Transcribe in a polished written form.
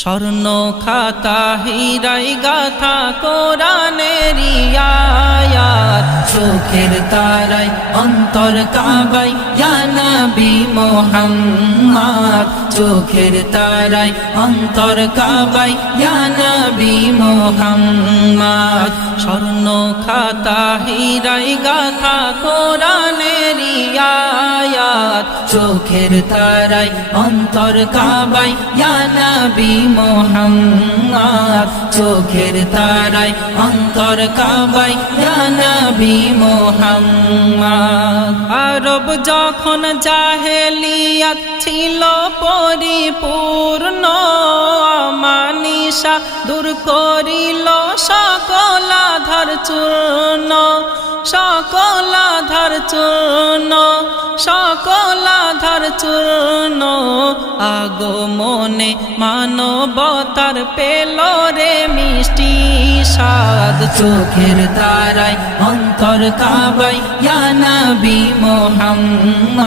স্বর্ণ খাতা হীরায় গাথা কোরআনের আয়াত, চোখের তারায় অন্তর কাবায় ইয়া নবী মুহাম্মদ, চোখের তারায় অন্তর কাবায় ইয়া নবী মুহাম্মদ। স্বর্ণ খাতা হীরায় গাথা কোরআনের আয়াত, চোখের তারায় অন্তর কাবায় ইয়া নবী মুহাম্মদ, চোখের তারায় অন্তর কাবায় ইয়া নবী মুহাম্মদ। আরব যখন জাহেলিয়াত ছিল পরিপূর্ণ, আমানিশা দূর করিল সকল আধার চূর্ণ, সকল আধার চূর্ণ, সকল আধার চূর্ণ। আগমনে মানবতার পেল রে মিষ্টি স্বাদ, চোখের তারায় অন্তর কাবায় ইয়া নবী মুহাম্মদ।